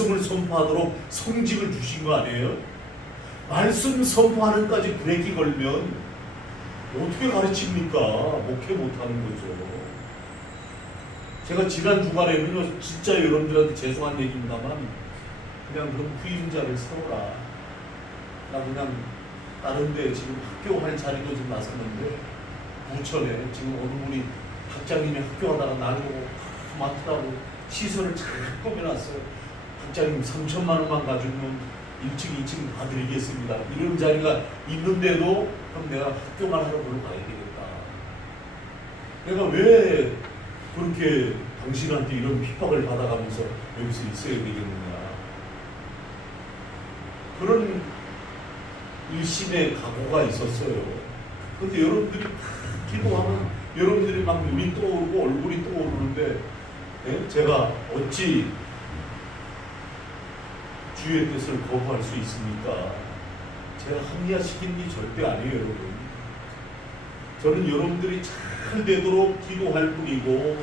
말씀을 선포하도록 성직을 주신 거 아니에요? 말씀 선포하는 까지 브레이크 걸면 어떻게 가르칩니까? 목회 못하는 거죠. 제가 지난 주간에는요, 진짜 여러분들한테 죄송한 얘기입니다만 그냥 그런 후임자를 세워라. 나 그냥 다른 데 지금 학교 할 자리도 지금 나섰는데 부천에 지금 어느 분이 학장님이 학교하다가 나를 보고 많더라고. 시설을 잘 꾸며놨어요. 학장님 3천만 원만 가지고는 1층, 2층 다 드리겠습니다. 이런 자리가 있는데도 그럼 내가 학교만 하러 보러 가야 되겠다. 내가 왜 그렇게 당신한테 이런 핍박을 받아가면서 여기서 있어야 되겠느냐. 그런 일심의 각오가 있었어요. 근데 여러분들이 기도하면 여러분들이 막 눈이 떠오르고 얼굴이 떠오르는데 제가 어찌 주의 뜻을 거부할 수 있습니까? 제가 합리화시킨 게 절대 아니에요, 여러분. 저는 여러분들이 잘 되도록 기도할 뿐이고,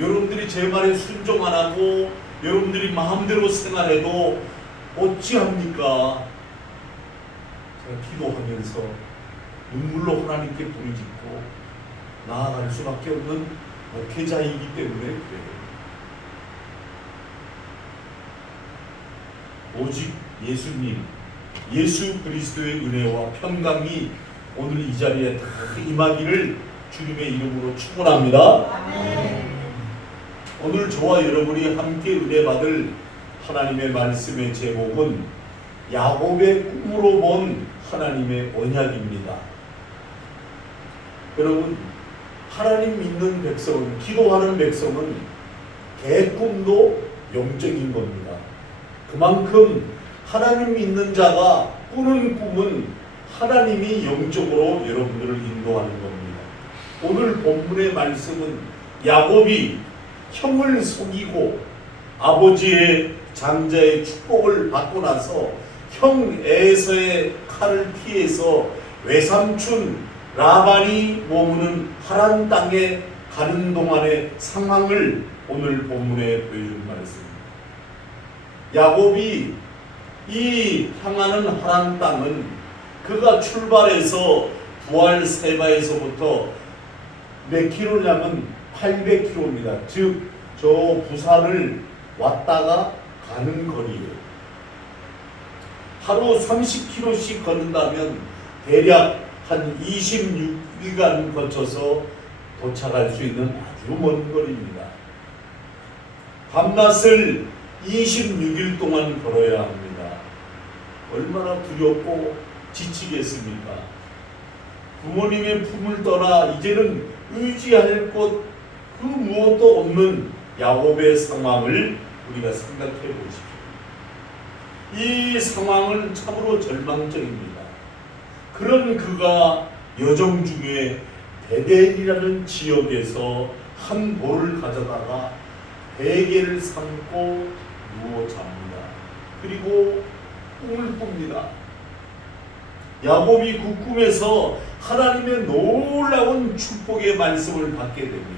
여러분들이 제 말에 순종 안 하고 여러분들이 마음대로 생활해도 어찌합니까? 제가 기도하면서 눈물로 하나님께 부르짖고 나아갈 수밖에 없는 목회자이기 때문에 그래요. 오직 예수님, 예수 그리스도의 은혜와 평강이 오늘 이 자리에 다 임하기를 주님의 이름으로 축원합니다. 아멘. 오늘 저와 여러분이 함께 은혜 받을 하나님의 말씀의 제목은 야곱의 꿈으로 본 하나님의 언약입니다. 여러분, 하나님 믿는 백성은, 기도하는 백성은 개꿈도 영적인 겁니다. 그만큼 하나님 믿는 자가 꾸는 꿈은 하나님이 영적으로 여러분들을 인도하는 겁니다. 오늘 본문의 말씀은 야곱이 형을 속이고 아버지의 장자의 축복을 받고 나서 형 에서의 칼을 피해서 외삼촌 라반이 머무는 하란 땅에 가는 동안의 상황을 오늘 본문에 보여준 말씀입니다. 야곱이 이 향하는 하란 땅은 그가 출발해서 부알세바에서부터 몇 킬로냐면 800킬로입니다. 즉 저 부산을 왔다가 가는 거리예요. 하루 30킬로씩 걷는다면 대략 한 26일간 거쳐서 도착할 수 있는 아주 먼 거리입니다. 밤낮을 26일 동안 걸어야 합니다. 얼마나 두렵고 지치겠습니까? 부모님의 품을 떠나 이제는 의지할 곳 그 무엇도 없는 야곱의 상황을 우리가 생각해 보십시오. 이 상황은 참으로 절망적입니다. 그런 그가 여정 중에 베델이라는 지역에서 한 볼을 가져다가 베개를 삼고 누워 잡니다. 그리고 꿈을 꿉니다. 야곱이 그 꿈에서 하나님의 놀라운 축복의 말씀을 받게 됩니다.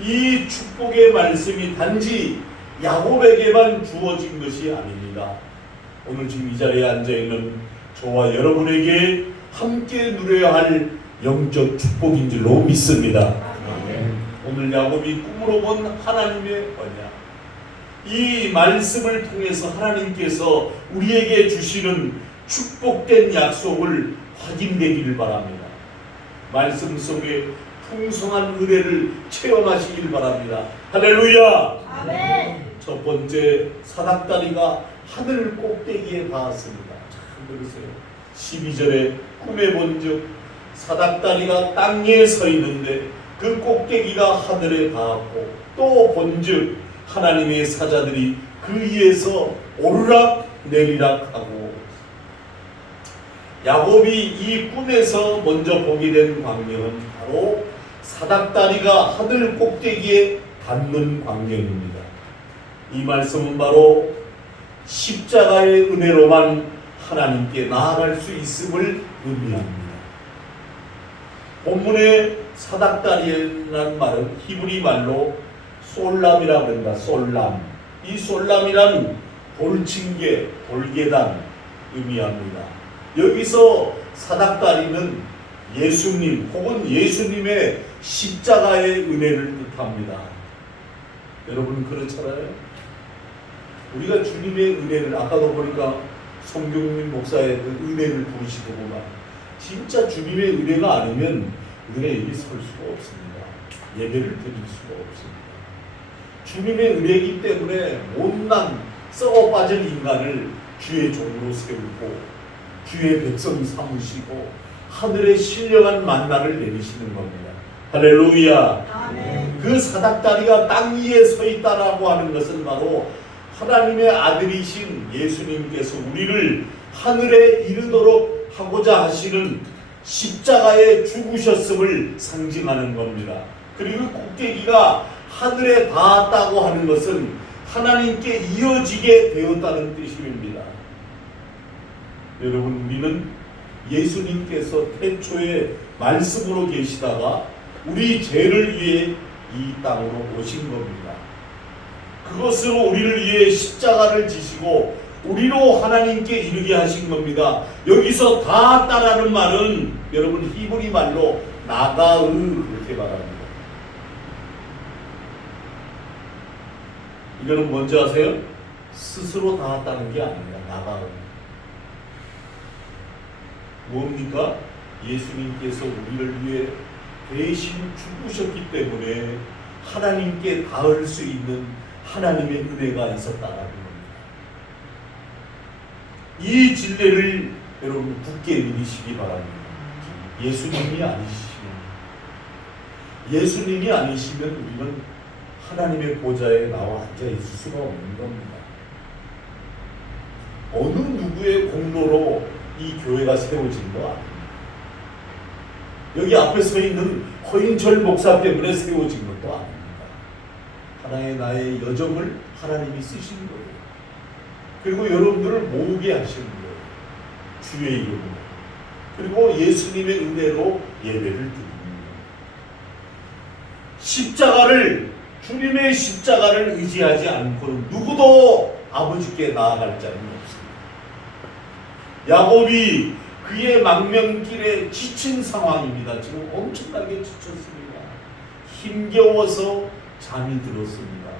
이 축복의 말씀이 단지 야곱에게만 주어진 것이 아닙니다. 오늘 지금 이 자리에 앉아있는 저와 여러분에게 함께 누려야 할 영적 축복인 줄로 믿습니다. 오늘 야곱이 꿈으로 본 하나님의 언약, 이 말씀을 통해서 하나님께서 우리에게 주시는 축복된 약속을 확인되기를 바랍니다. 말씀 속에 풍성한 은혜를 체험하시길 바랍니다. 할렐루야! 아멘. 첫 번째, 사닥다리가 하늘 꼭대기에 닿았습니다. 참 들으세요. 12절에 꿈에 본즉 사닥다리가 땅에 서 있는데 그 꼭대기가 하늘에 닿았고, 또 본즉 하나님의 사자들이 그 위에서 오르락 내리락 하고, 야곱이 이 꿈에서 먼저 보게 된 광경은 바로 사닥다리가 하늘 꼭대기에 닿는 광경입니다. 이 말씀은 바로 십자가의 은혜로만 하나님께 나아갈 수 있음을 의미합니다. 본문의 사닥다리라는 말은 히브리 말로 솔람이라고 합니다. 솔람. 이 솔람이란 돌층계, 돌계단 의미합니다. 여기서 사닥다리는 예수님 혹은 예수님의 십자가의 은혜를 뜻합니다. 여러분 그렇잖아요. 우리가 주님의 은혜를 아까도 보니까 송경민 목사의 그 은혜를 부르시더구만. 진짜 주님의 은혜가 아니면 우리가 여기 설 수가 없습니다. 예배를 드릴 수가 없습니다. 주님의 은혜이기 때문에 못난 썩어 빠진 인간을 주의 종으로 세우고 주의 백성 삼으시고 하늘의 신령한 만나를 내리시는 겁니다. 할렐루야. 아멘. 그 사닥다리가 땅 위에 서 있다라고 하는 것은 바로 하나님의 아들이신 예수님께서 우리를 하늘에 이르도록 하고자 하시는 십자가에 죽으셨음을 상징하는 겁니다. 그리고 꼭대기가 하늘에 닿았다고 하는 것은 하나님께 이어지게 되었다는 뜻입니다. 여러분 우리는 예수님께서 태초에 말씀으로 계시다가 우리 죄를 위해 이 땅으로 오신 겁니다. 그것으로 우리를 위해 십자가를 지시고 우리로 하나님께 이르게 하신 겁니다. 여기서 닿았다라는 말은 여러분 히브리 말로 나가의 그렇게 말합니다. 이거는 뭔지 아세요? 스스로 닿았다는 게 아닙니다. 나가의. 뭡니까? 예수님께서 우리를 위해 대신 죽으셨기 때문에 하나님께 닿을 수 있는 하나님의 은혜가 있었다라는 겁니다. 이 진리를 여러분 굳게 믿으시기 바랍니다. 예수님이 아니시면 우리는 하나님의 보좌에 나와 앉아 있을 수가 없는 겁니다. 어느 누구의 공로로 이 교회가 세워진 거 아닙니다. 여기 앞에 서 있는 허인철 목사 때문에 세워진 것도 아닙니다. 하나의 나의 여정을 하나님이 쓰신 거예요. 그리고 여러분들을 모으게 하신 거예요. 주의 이름으로. 그리고 예수님의 은혜로 예배를 드립니다. 주님의 십자가를 의지하지 않고 누구도 아버지께 나아갈 자는 없습니다. 야곱이 그의 망명길에 지친 상황입니다. 지금 엄청나게 지쳤습니다. 힘겨워서 잠이 들었습니다.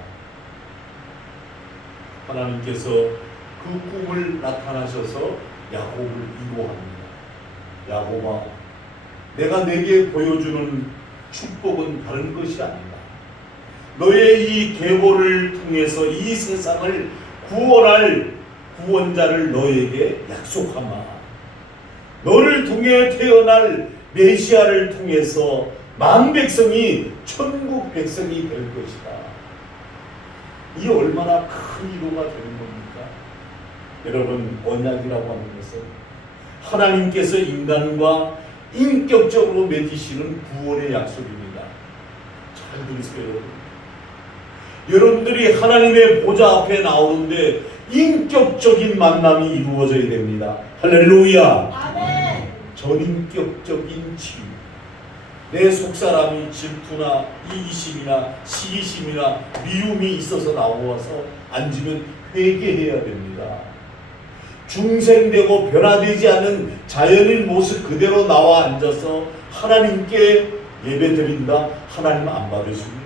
하나님께서 그 꿈을 나타나셔서 야곱을 위로합니다. 야곱아, 내가 내게 보여주는 축복은 다른 것이 아니다. 너의 이 계보를 통해서 이 세상을 구원할 구원자를 너에게 약속하마. 너를 통해 태어날 메시아를 통해서 만 백성이 천국 백성이 될 것이다. 이 얼마나 큰 위로가 되는 겁니까? 여러분, 언약이라고 하는 것은 하나님께서 인간과 인격적으로 맺으시는 구원의 약속입니다. 잘 들으세요, 여러분. 여러분들이 하나님의 보좌 앞에 나오는데 인격적인 만남이 이루어져야 됩니다. 할렐루야. 아멘. 전인격적인 치유. 내 속사람이 질투나 이기심이나 시기심이나 미움이 있어서 나와서 앉으면 회개해야 됩니다. 중생되고 변화되지 않은 자연인 모습 그대로 나와 앉아서 하나님께 예배드린다. 하나님은 안 받으십니다.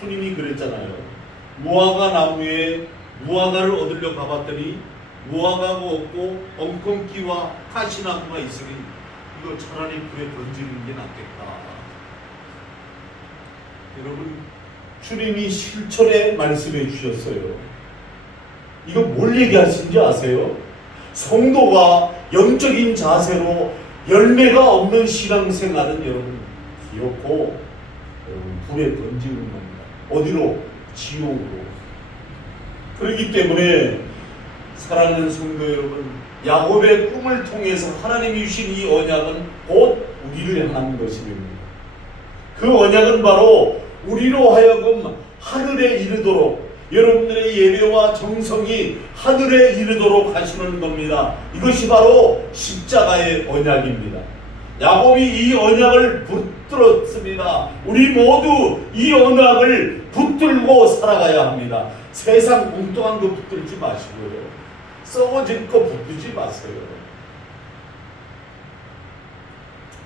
주님이 그랬잖아요. 무화과 나무에 무화과를 얻으려 가봤더니 무화과가 없고 엉겅퀴와 가시나무가 있으니 이거 차라리 불에 던지는 게 낫겠다. 여러분, 주님이 실천에 말씀해 주셨어요. 이거 뭘 얘기하신지 아세요? 성도가 영적인 자세로 열매가 없는 신앙생활은 여러분 기어코 여러분 불에 던지는 겁니다. 어디로? 지옥으로. 그렇기 때문에 사랑하는 성도 여러분, 야곱의 꿈을 통해서 하나님이 주신 이 언약은 곧 우리를 향한 것입니다. 그 언약은 바로 우리로 하여금 하늘에 이르도록, 여러분들의 예배와 정성이 하늘에 이르도록 하시는 겁니다. 이것이 바로 십자가의 언약입니다. 야곱이 이 언약을 붙들었습니다. 우리 모두 이 언약을 붙들고 살아가야 합니다. 세상 엉뚱한 거 붙들지 마시고요. 썩어질 거 붙들지 마세요.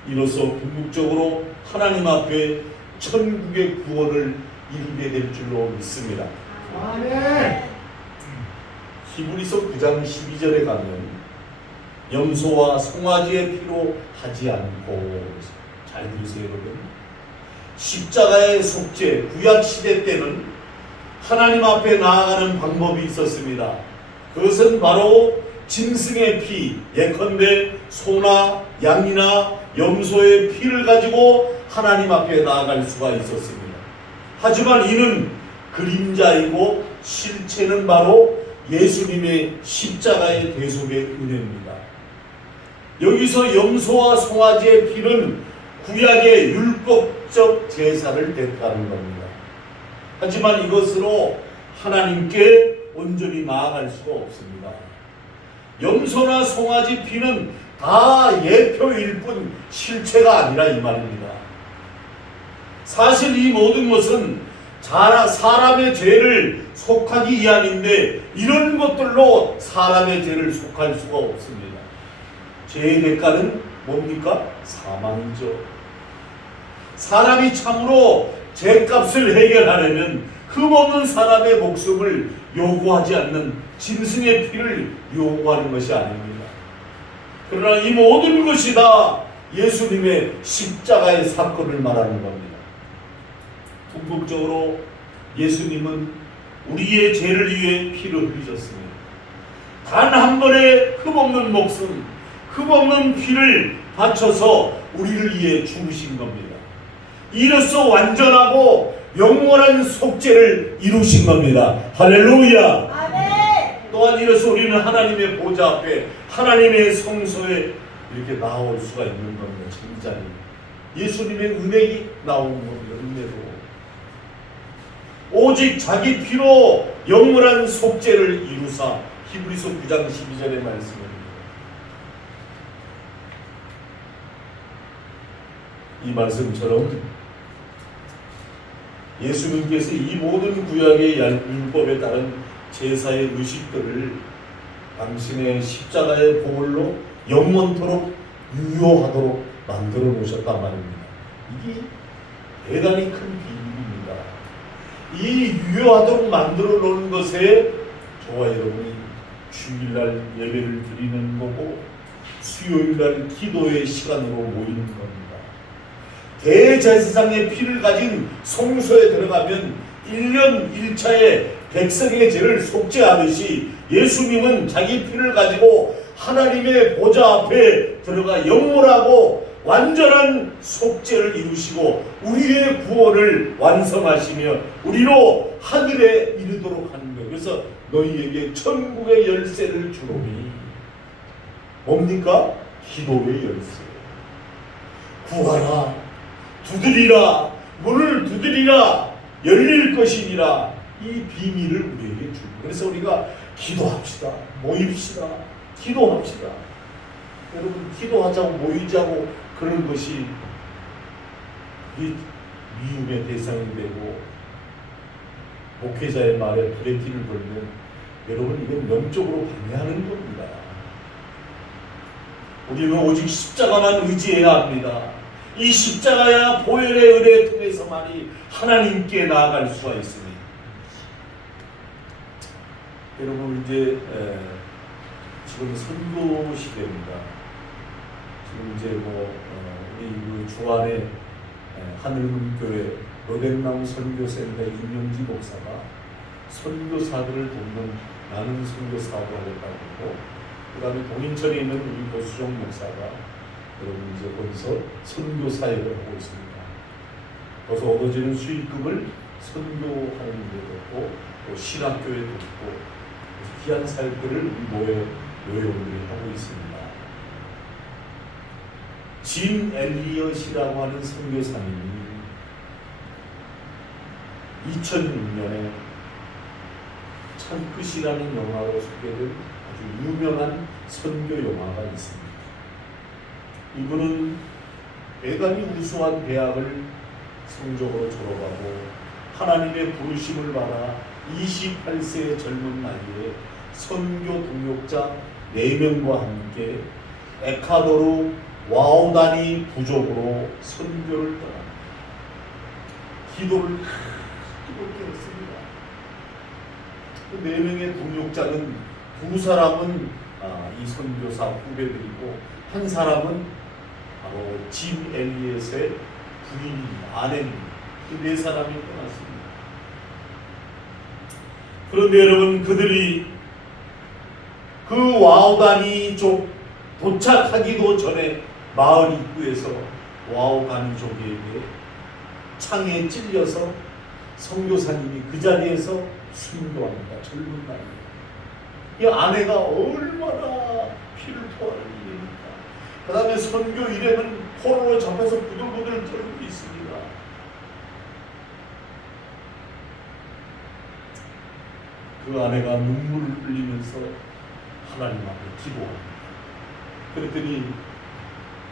이로써 궁극적으로 하나님 앞에 천국의 구원을 이루게 될 줄로 믿습니다. 아멘. 히브리서 9장 12절에 가면 염소와 송아지의 피로 하지 않고, 잘 들으세요 여러분. 십자가의 속죄, 구약시대 때는 하나님 앞에 나아가는 방법이 있었습니다. 그것은 바로 짐승의 피, 예컨대 소나 양이나 염소의 피를 가지고 하나님 앞에 나아갈 수가 있었습니다. 하지만 이는 그림자이고 실체는 바로 예수님의 십자가의 대속의 은혜입니다. 여기서 염소와 송아지의 피는 구약의 율법적 제사를 대가하는 겁니다. 하지만 이것으로 하나님께 온전히 나아갈 수가 없습니다. 염소나 송아지 피는 다 예표일 뿐 실체가 아니라 이 말입니다. 사실 이 모든 것은 사람의 죄를 속하기 위함인데, 이런 것들로 사람의 죄를 속할 수가 없습니다. 죄의 대가는 뭡니까? 사망이죠. 사람이 참으로 죄값을 해결하려면 흠없는 사람의 목숨을 요구하지 않는 짐승의 피를 요구하는 것이 아닙니다. 그러나 이 모든 것이 다 예수님의 십자가의 사건을 말하는 겁니다. 궁극적으로 예수님은 우리의 죄를 위해 피를 흘리셨습니다. 단 한 번의 흠없는 목숨, 흠없는 피를 바쳐서 우리를 위해 죽으신 겁니다. 이로써 완전하고 영원한 속죄를 이루신 겁니다. 할렐루야. 아멘. 또한 이로써 우리는 하나님의 보좌 앞에, 하나님의 성소에 이렇게 나올 수가 있는 겁니다. 진짜로 예수님의 은혜가 나오는 겁니다. 은혜로 오직 자기 피로 영원한 속죄를 이루사. 히브리서 9장 12절의 말씀입니다. 이 말씀처럼 예수님께서 이 모든 구약의 율법에 따른 제사의 의식들을 당신의 십자가의 보혈로 영원토록 유효하도록 만들어 놓으셨단 말입니다. 이게 대단히 큰 비밀입니다. 이 유효하도록 만들어 놓은 것에 저와 여러분이 주일날 예배를 드리는 거고, 수요일날 기도의 시간으로 모이는 겁니다. 대제사장의 피를 가진 성소에 들어가면 1년 1차에 백성의 죄를 속죄하듯이, 예수님은 자기 피를 가지고 하나님의 보좌 앞에 들어가 영원하고 완전한 속죄를 이루시고 우리의 구원을 완성하시며 우리로 하늘에 이르도록 하는 거예요. 그래서 너희에게 천국의 열쇠를 주노니, 뭡니까? 기도의 열쇠. 구하라, 두드리라, 문을 두드리라, 열릴 것이니라. 이 비밀을 우리에게 주고, 그래서 우리가 기도합시다, 모입시다, 기도합시다. 여러분, 기도하자고 모이자고 그런 것이 미움의 대상이 되고 목회자의 말에 브레이크를 걸면 여러분, 이건 영적으로 방해하는 겁니다. 우리는 오직 십자가만 의지해야 합니다. 이 십자가야 보혈의 은혜를 통해서만이 하나님께 나아갈 수가 있습니다. 여러분, 이제 지금 선교 시대입니다. 지금 이제 우리 주안에 하늘문교회 로덴남 선교센터 임명지 목사가 선교사들을 돕는 나는 선교 사업을 하겠다고 하고, 그 다음에 동인천에 있는 우리 고수정 목사가 여러분 이제 거기서 선교 사역을 하고 있습니다. 거기서 얻어지는 수익금을 선교하는 데 돕고, 또 신학교에 돕고, 귀한 사역들을 우리 노예원들이 하고 있습니다. 짐 엘리엇이라고 하는 선교사님이 2006년에 천끝이라는 영화로 소개된 아주 유명한 선교 영화가 있습니다. 이분은 대단히 우수한 대학을 성적으로 졸업하고 하나님의 부르심을 받아 28세의 젊은 나이에 선교 동역자 4명과 함께 에콰도르 와우다니 부족으로 선교를 떠납니다. 기도를 뜨겁게 했습니다. 그 4명의 동역자는 2사람은 이 선교사 후배들이고 한 사람은 바로 짐 엘리엇의 부인입니다. 아내입니다. 그 4사람이 떠났습니다. 그런데 여러분, 그들이 그 와우다니족 도착하기도 전에 마을 입구에서 와우다니족에게 창에 찔려서 선교사님이 그 자리에서 순교합니다. 젊은 나이에. 이 아내가 얼마나 피를 토하는 일입니까? 그 다음에 선교 일행은 포로로 잡혀서 부들부들 떨고 있습니다. 그 아내가 눈물을 흘리면서 하나님 앞에 기도합니다. 그랬더니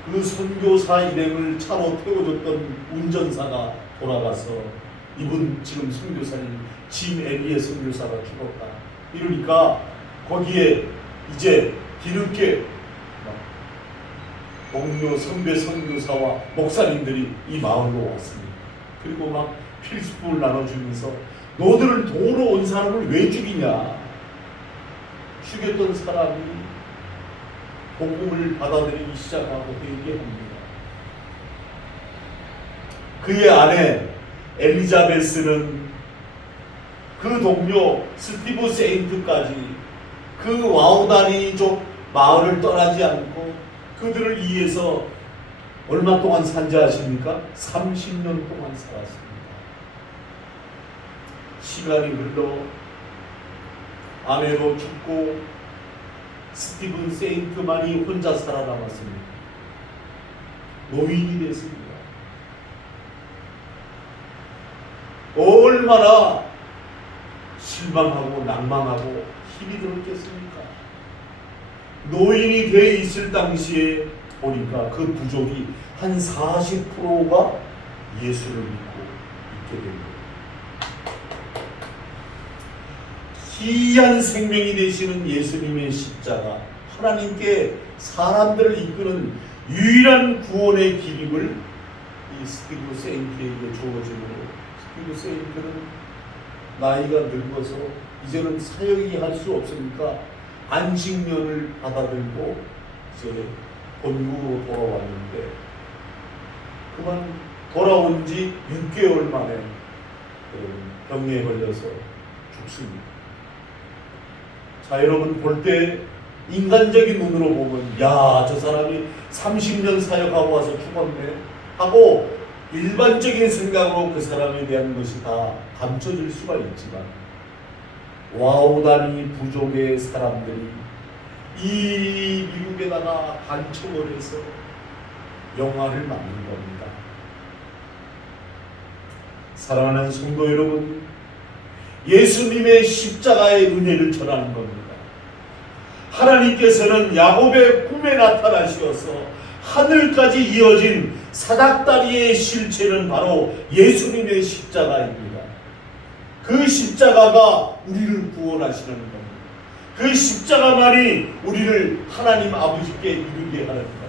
그 선교사 일행을 차로 태워줬던 운전사가 돌아가서 이분 지금 선교사님 짐 엘리의 선교사가 죽었다. 이러니까 거기에 이제 뒤늦게 동료 선배 선교사와 목사님들이 이 마을로 왔습니다. 그리고 막 필수품을 나눠주면서 너들을 도우러 온 사람을 왜 죽이냐? 죽였던 사람이 복음을 받아들이기 시작하고 회개합니다. 그의 아내 엘리자베스는 그 동료 스티브 세인트까지 그 와우다니족 마을을 떠나지 않고 그들을 위해서 얼마 동안 산지 아십니까? 30년 동안 살았습니다. 시간이 흘러 아내로 죽고 스티븐 세인트만이 혼자 살아남았습니다. 노인이 됐습니다. 얼마나 실망하고 낭망하고 힘이 들었겠습니까? 노인이 돼 있을 당시에 보니까 그 부족이 한 40%가 예수를 믿고 있게 된 거예요. 희한 생명이 되시는 예수님의 십자가, 하나님께 사람들을 이끄는 유일한 구원의 길임을 이 스티브 세인트에게 주어지므로 스티브 세인트는 나이가 늙어서 이제는 사역이 할 수 없으니까 안식년을 받아들고 이제 본국으로 돌아왔는데 그만 돌아온 지 6개월 만에 병에 걸려서 죽습니다. 자, 여러분 볼 때 인간적인 눈으로 보면 야, 저 사람이 30년 사역하고 와서 죽었네 하고 일반적인 생각으로 그 사람에 대한 것이 다 감춰질 수가 있지만 와우다니 부족의 사람들이 이 미국에다가 간청을 해서 영화를 만든 겁니다. 사랑하는 성도 여러분, 예수님의 십자가의 은혜를 전하는 겁니다. 하나님께서는 야곱의 꿈에 나타나셔서 하늘까지 이어진 사닥다리의 실체는 바로 예수님의 십자가입니다. 그 십자가가 우리를 구원하시는 겁니다. 그 십자가만이 우리를 하나님 아버지께 이르게 하는 겁니다.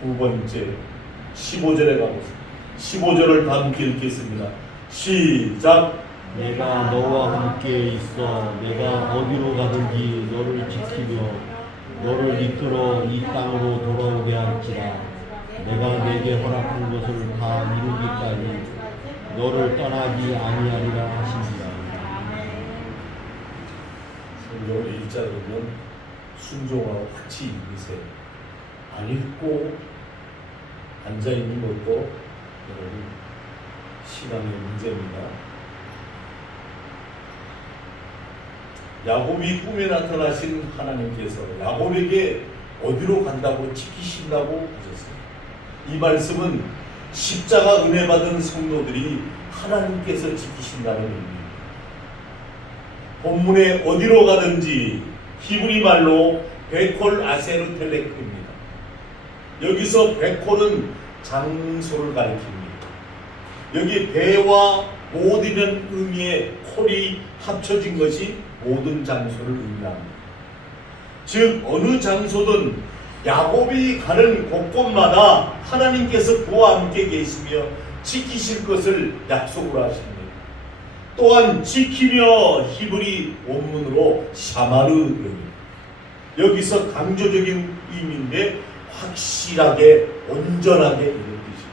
두 번째, 15절에 가보겠습니다. 15절을 다 함께 읽겠습니다. 시작. 내가 너와 함께 있어 내가 어디로 가든지 너를 지키며 너를 이끌어 이 땅으로 돌아오게 할지라. 내가 내게 허락한 것을 다 이루기까지 너를 떠나지 아니하리라 하시니라. 성경을 읽자 그러면 순종하고 같이 읽으세요. 안 읽고 앉아있는 것도 여러분 시간의 문제입니다. 야곱이 꿈에 나타나신 하나님께서 야곱에게 어디로 간다고 지키신다고 하셨어요. 이 말씀은 십자가 은혜 받은 성도들이 하나님께서 지키신다는 의미입니다. 본문에 어디로 가든지 히브리 말로 베콜 아세르 텔레크입니다. 여기서 베콜은 장소를 가리킵니다. 여기 배와 모든이라는 의미의 콜이 합쳐진 것이 모든 장소를 의미합니다. 즉 어느 장소든 야곱이 가는 곳곳마다 하나님께서 그와 함께 계시며 지키실 것을 약속을 하십니다. 또한 지키며 히브리 원문으로 샤마르입니다. 여기서 강조적인 의미인데 확실하게 온전하게 이런 뜻입니다.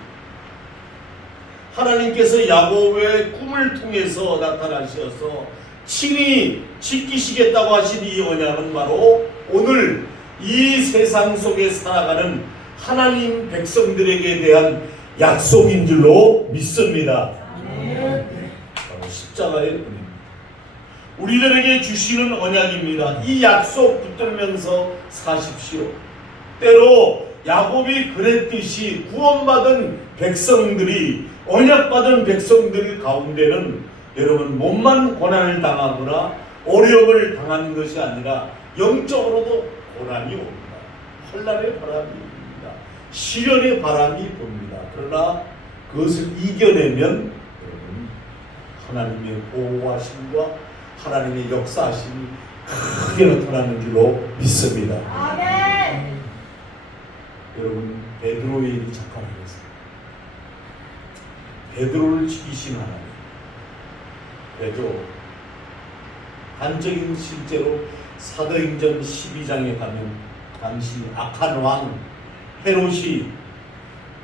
하나님께서 야곱의 꿈을 통해서 나타나셔서 친히 지키시겠다고 하신 이 언약은 바로 오늘 이 세상 속에 살아가는 하나님 백성들에게 대한 약속인 줄로 믿습니다. 바로 십자가의 은혜입니다. 우리들에게 주시는 언약입니다. 이 약속 붙들면서 사십시오. 때로 야곱이 그랬듯이 구원받은 백성들이, 언약받은 백성들 가운데는 여러분 몸만 고난을 당하거나 어려움을 당하는 것이 아니라 영적으로도 고난이 옵니다. 혼란의 바람이 옵니다. 시련의 바람이 옵니다. 그러나 그것을 이겨내면 여러분 하나님의 보호하심과 하나님의 역사하심이 크게 나타나는 줄로 믿습니다. 아멘. 여러분 베드로의 일이 작가라겠습니다. 베드로를 지키신 하나님. 베드로 단적인 실제로 사도행전 12장에 가면 당시 악한 왕 헤롯이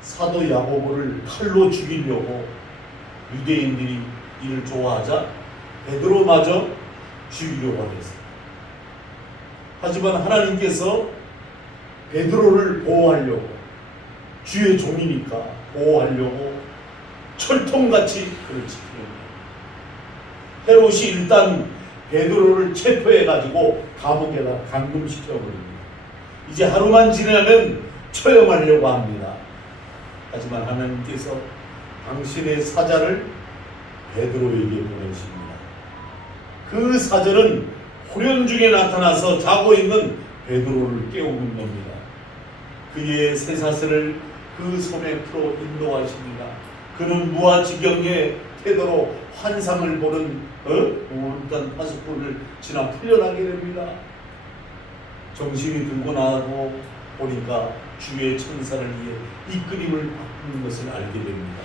사도 야고보를 칼로 죽이려고 유대인들이 이를 좋아하자 베드로마저 죽이려고 하겠습니다. 하지만 하나님께서 베드로를 보호하려고, 주의 종이니까 보호하려고 철통같이 그를 지킵니다. 헤롯이 일단 베드로를 체포해가지고 감옥에다 감금시켜버립니다. 이제 하루만 지나면 처형하려고 합니다. 하지만 하나님께서 당신의 사자를 베드로에게 보내십니다. 그 사자는 후련 중에 나타나서 자고 있는 베드로를 깨우는 겁니다. 그의 쇠사슬을 그 손에 풀어 인도하십니다. 그는 무아지경의 태도로 환상을 보는 오랜 파수꾼을 지나 풀려나게 됩니다. 정신이 들고 나고 보니까 주의 천사를 위해 이끌림을 바꾸는 것을 알게 됩니다.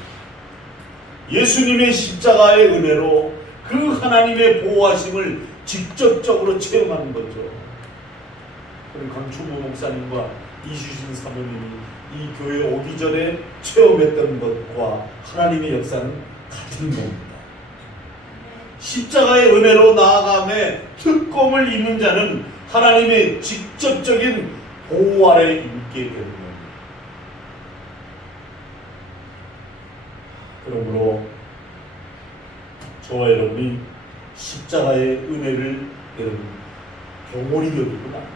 예수님의 십자가의 은혜로 그 하나님의 보호하심을 직접적으로 체험하는 거죠. 강충모 목사님과 이수신 사모님이 이 교회에 오기 전에 체험했던 것과 하나님의 역사는 같은 겁니다. 십자가의 은혜로 나아감에 특권을 입는 자는 하나님의 직접적인 보호 아래 있게 되는 겁니다. 그러므로 저와 여러분이 십자가의 은혜를 여러분 경홀히 여기고 납니다.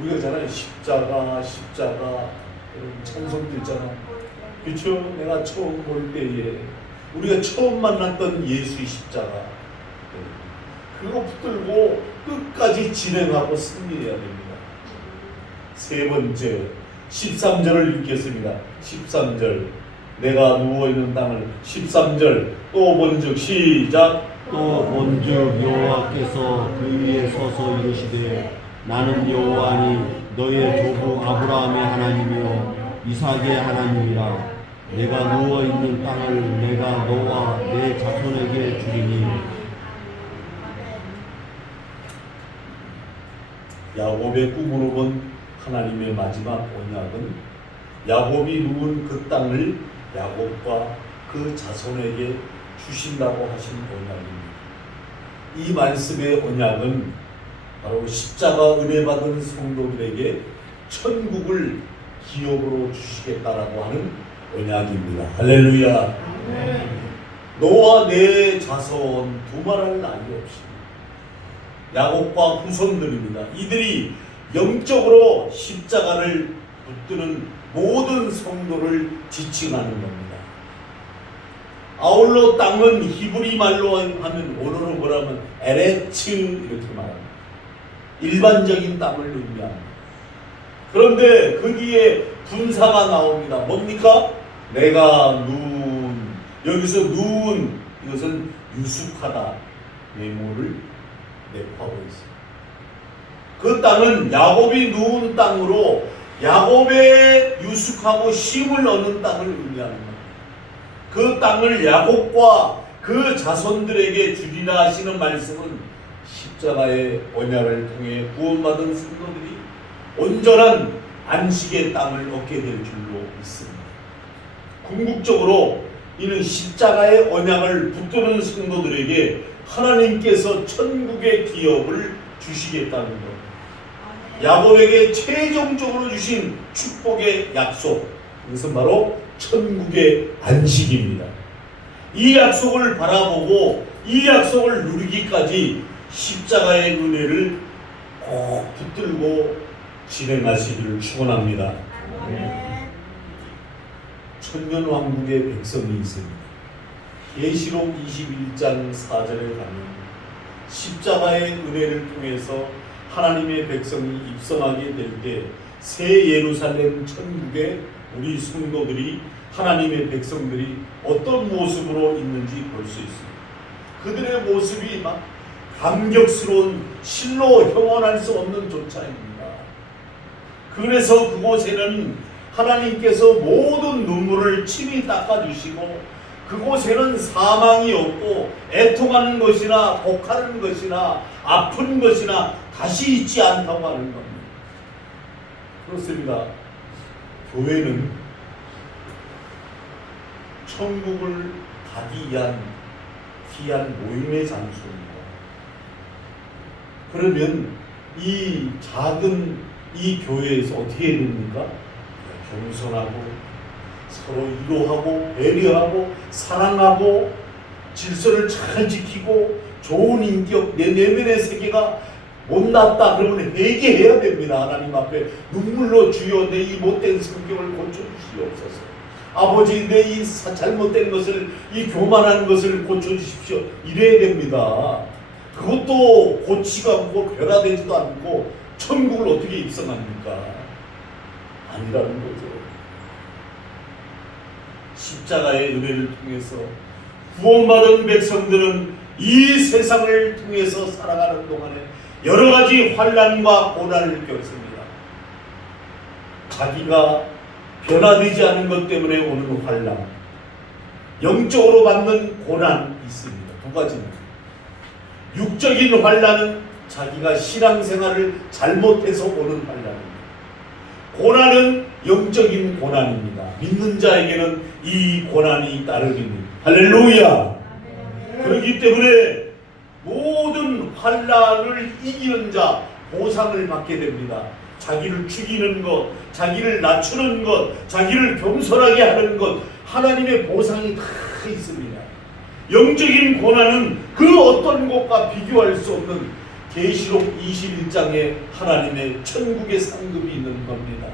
우리가 잖아요. 십자가 여러분 찬송도 있잖아. 그렇죠? 내가 처음 볼 때에 우리가 처음 만났던 예수의 십자가 그거 붙들고 끝까지 진행하고 승리해야 됩니다. 세 번째 13절을 읽겠습니다. 13절 내가 누워있는 땅을 13절 또 본즉 시작 또 본즉 여호와께서 그 위에 서서 이르시되 나는 여호와니 너의 조부 아브라함의 하나님이요 이삭의 하나님이라 내가 누워있는 땅을 내가 너와 내 자손에게 주리니. 야곱의 꿈으로 본 하나님의 마지막 언약은 야곱이 누운 그 땅을 야곱과 그 자손에게 주신다고 하신 언약입니다. 이 말씀의 언약은 바로 십자가 은혜 받은 성도들에게 천국을 기업으로 주시겠다라고 하는 언약입니다. 할렐루야. 너와 내 자손 두말할 나위 없이 야곱과 후손들입니다. 이들이 영적으로 십자가를 붙드는 모든 성도를 지칭하는 겁니다. 아울러 땅은 히브리 말로 하면 오늘로 뭐라면 에레츠 이렇게 말합니다. 일반적인 땅을 의미합니다. 그런데 거기에 분사가 나옵니다. 뭡니까? 내가 누운 여기서 누운 이것은 유숙하다 메모를 내포하고 있습니다. 그 땅은 야곱이 누운 땅으로 야곱의 유숙하고 쉼을 얻는 땅을 의미하는 겁니다. 그 땅을 야곱과 그 자손들에게 주리라 하시는 말씀은 십자가의 언약을 통해 구원받은 성도들이 온전한 안식의 땅을 얻게 될 줄로 믿습니다. 궁극적으로 이는 십자가의 언약을 붙드는 성도들에게 하나님께서 천국의 기업을 주시겠다는 것. 야곱에게 최종적으로 주신 축복의 약속, 이것은 바로 천국의 안식입니다. 이 약속을 바라보고 이 약속을 누리기까지 십자가의 은혜를 꼭 붙들고 진행하시기를 축원합니다. 천년왕국의 백성이 있습니다. 계시록 21장 4절에 가면 십자가의 은혜를 통해서 하나님의 백성이 입성하게 될 때 새 예루살렘 천국에 우리 성도들이 하나님의 백성들이 어떤 모습으로 있는지 볼 수 있습니다. 그들의 모습이 막 감격스러운 실로 형언할 수 없는 조차입니다. 그래서 그곳에는 하나님께서 모든 눈물을 친히 닦아주시고 그곳에는 사망이 없고 애통하는 것이나 곡하는 것이나 아픈 것이나 다시 있지 않다고 하는 겁니다. 그렇습니다. 교회는 천국을 가기 위한 귀한 모임의 장소입니다. 그러면 이 작은 이 교회에서 어떻게 해야 됩니까? 겸손하고 서로 위로하고 배려하고 사랑하고 질서를 잘 지키고 좋은 인격, 내 내면의 세계가 못났다 그러면 회개해야 됩니다. 하나님 앞에 눈물로 주여 내 이 못된 성격을 고쳐주시옵소서. 아버지 내 이 잘못된 것을 이 교만한 것을 고쳐주십시오. 이래야 됩니다. 그것도 고치가 않고 변화되지도 않고 천국을 어떻게 입성합니까? 아니라는 거죠. 십자가의 은혜를 통해서 구원받은 백성들은 이 세상을 통해서 살아가는 동안에 여러 가지 환난과 고난을 겪습니다. 자기가 변화되지 않은 것 때문에 오는 환난, 영적으로 받는 고난이 있습니다. 두 가지입니다. 육적인 환난은 자기가 신앙생활을 잘못해서 오는 환난입니다. 고난은 영적인 고난입니다. 믿는 자에게는 이 고난이 따르리니 할렐루야. 그렇기 때문에 모든 환난을 이기는 자 보상을 받게 됩니다. 자기를 죽이는 것, 자기를 낮추는 것, 자기를 겸손하게 하는 것, 하나님의 보상이 다 있습니다. 영적인 고난은 그 어떤 것과 비교할 수 없는 계시록 21장에 하나님의 천국의 상급이 있는 겁니다.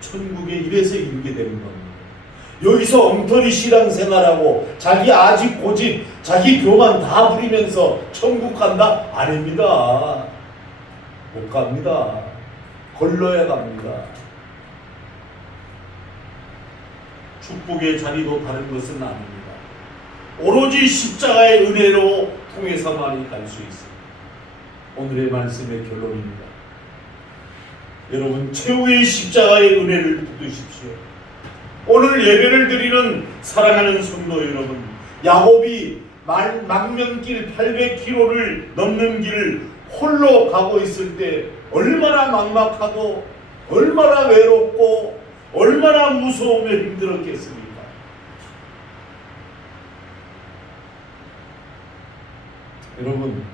천국에 이래서 이르게 되는 겁니다. 여기서 엉터리 신앙생활하고 자기 아직 고집, 자기 교만 다 부리면서 천국 간다? 아닙니다. 못 갑니다. 걸러야 갑니다. 축복의 자리도 다른 것은 아닙니다. 오로지 십자가의 은혜로 통해서만이 갈 수 있습니다. 오늘의 말씀의 결론입니다. 여러분 최후의 십자가의 은혜를 붙드십시오. 오늘 예배를 드리는 사랑하는 성도 여러분, 야곱이 망명길 800km를 넘는 길을 홀로 가고 있을 때 얼마나 막막하고 얼마나 외롭고 얼마나 무서우며 힘들었겠습니까? 여러분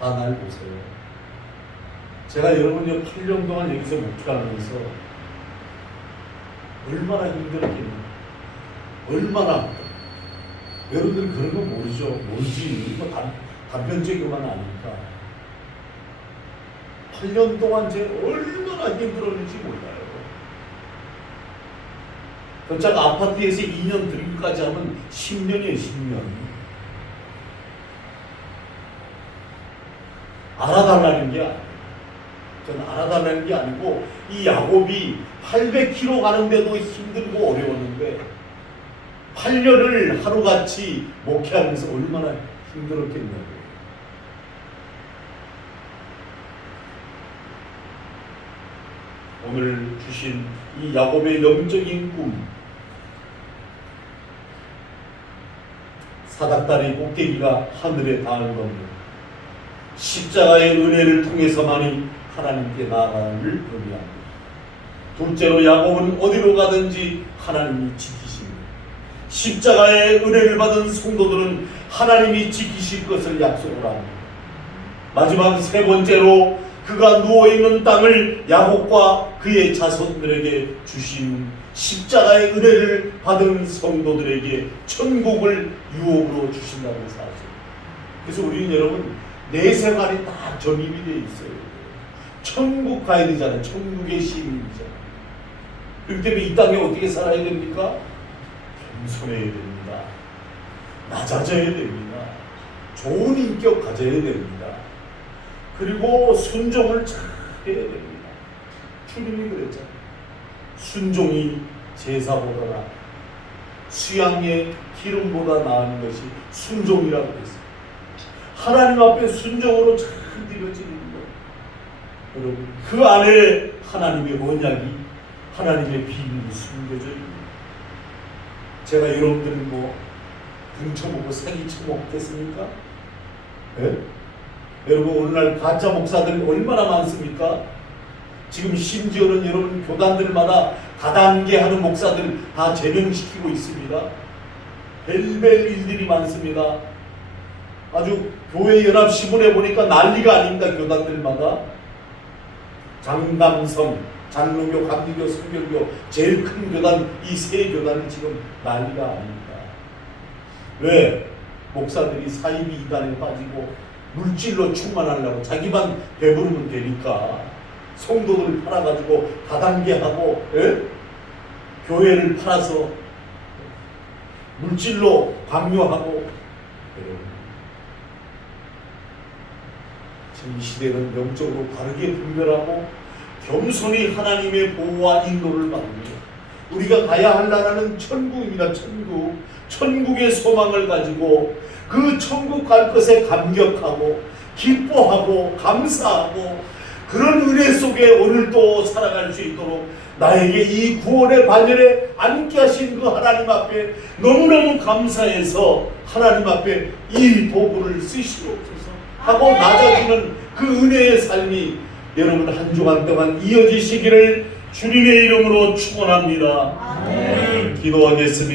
다 날 보세요. 제가 여러분이 8년 동안 여기서 목회하면서 얼마나 힘들었겠나, 얼마나. 여러분들 그런 거 모르죠? 모르지. 이거 단편적이만 아니까. 8년 동안 제가 얼마나 힘들었는지 몰라요. 그렇다고 아파트에서 2년 들기까지 하면 10년이에요, 10년. 알아달라는 게 아니에요. 저는 알아달라는 게 아니고 이 야곱이 800km 가는데도 힘들고 어려웠는데 8년을 하루같이 목회하면서 얼마나 힘들었겠냐고요. 오늘 주신 이 야곱의 영적인 꿈, 사닥다리 꼭대기가 하늘에 닿은 겁니다. 십자가의 은혜를 통해서만이 하나님께 나아가를 의미합니다. 둘째로 야곱은 어디로 가든지 하나님이 지키십니다. 십자가의 은혜를 받은 성도들은 하나님이 지키실 것을 약속을 합니다. 마지막 세 번째로 그가 누워있는 땅을 야곱과 그의 자손들에게 주신 십자가의 은혜를 받은 성도들에게 천국을 유업으로 주신다고 해서 하죠. 그래서 우리는 여러분 내 생활이 다 정립이 되어 있어요. 천국 가야 되잖아요. 천국의 시민이잖아요. 그렇기 때문에 이 땅에 어떻게 살아야 됩니까? 겸손해야 됩니다. 낮아져야 됩니다. 좋은 인격 가져야 됩니다. 그리고 순종을 잘 해야 됩니다. 주님이 그랬잖아요. 순종이 제사보다 나아, 수양의 기름보다 나은 것이 순종이라고 했어요. 하나님 앞에 순종으로 잘 드려지는 것. 여러분 그 안에 하나님의 언약이, 하나님의 비밀이 숨겨져 있습니다. 제가 여러분들이 뭐 등쳐보고 사기 쳐먹겠습니까? 네? 여러분 오늘날 가짜 목사들 얼마나 많습니까? 지금 심지어는 여러분 교단들마다 다단계 하는 목사들 다 제명시키고 있습니다. 벨벨 일들이 많습니다. 아주 교회 연합신문에 보니까 난리가 아닙니다. 교단들마다. 장담성, 장로교, 감리교, 성결교 제일 큰 교단, 이 세 교단은 지금 난리가 아닙니다. 왜? 목사들이 사이비 이단에 빠지고 물질로 충만하려고 자기만 배부르면 되니까 성도들을 팔아가지고 다단계하고, 예? 교회를 팔아서 물질로 강요하고. 지금 이 시대는 영적으로 바르게 분별하고 겸손히 하나님의 보호와 인도를 받습니다. 우리가 가야 할 나라는 천국입니다. 천국. 천국의 소망을 가지고 그 천국 갈 것에 감격하고 기뻐하고 감사하고 그런 은혜 속에 오늘도 살아갈 수 있도록 나에게 이 구원의 반열에 앉게 하신 그 하나님 앞에 너무너무 감사해서 하나님 앞에 이 도구를 쓰시옵소서 하고 낮아지는 그 은혜의 삶이 여러분 한 주간 동안 이어지시기를 주님의 이름으로 축원합니다. 기도하겠습니다.